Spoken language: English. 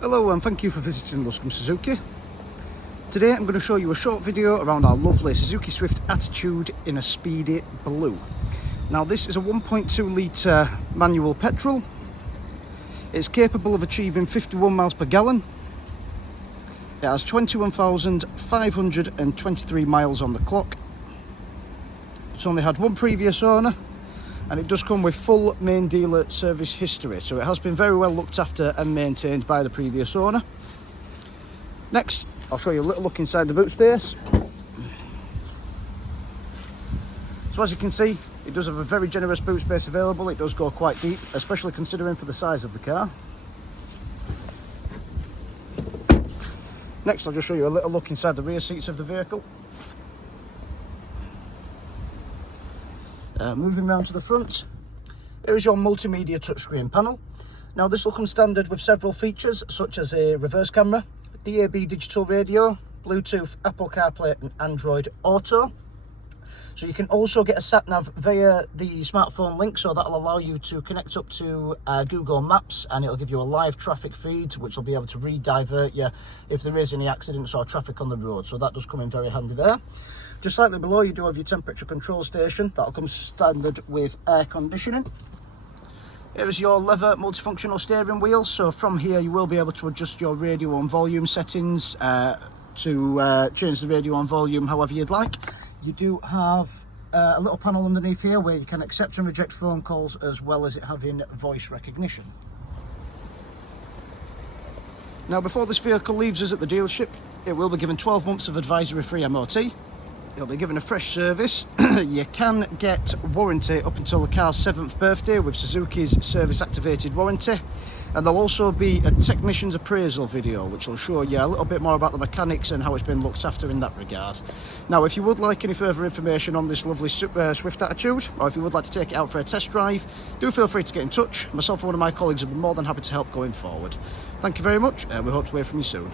Hello and thank you for visiting Luscombe Suzuki. Today I'm going to show you a short video around our lovely Suzuki Swift Attitude in a speedy blue. Now this is a 1.2 litre manual petrol. It's capable of achieving 51 miles per gallon. It has 21,523 miles on the clock. It's only had one previous owner, and it does come with full main dealer service history, so it has been very well looked after and maintained by the previous owner. Next, I'll show you a little look inside the boot space. So as you can see, it does have a very generous boot space available. It does go quite deep, especially considering for the size of the car. Next, I'll just show you a little look inside the rear seats of the vehicle. Moving round to the front, here is your multimedia touchscreen panel. Now this will come standard with several features such as a reverse camera, DAB digital radio, Bluetooth, Apple CarPlay and Android Auto. So you can also get a sat-nav via the smartphone link, so that'll allow you to connect up to Google Maps, and it'll give you a live traffic feed which will be able to re-divert you if there is any accidents or traffic on the road, so that does come in very handy there. Just slightly below you do have your temperature control station. That'll come standard with air conditioning. Here is your leather multifunctional steering wheel, so from here you will be able to adjust your radio and volume settings to change the radio and volume however you'd like. You do have a little panel underneath here where you can accept and reject phone calls, as well as it having voice recognition. Now before this vehicle leaves us at the dealership, it will be given 12 months of advisory free MOT. It'll be given a fresh service. You can get warranty up until the car's 7th birthday with Suzuki's service activated warranty, and there'll also be a technician's appraisal video which will show you a little bit more about the mechanics and how it's been looked after in that regard. Now if you would like any further information on this lovely Swift Attitude, or if you would like to take it out for a test drive, do feel free to get in touch. Myself and one of my colleagues will be more than happy to help going forward. Thank you very much, and we hope to hear from you soon.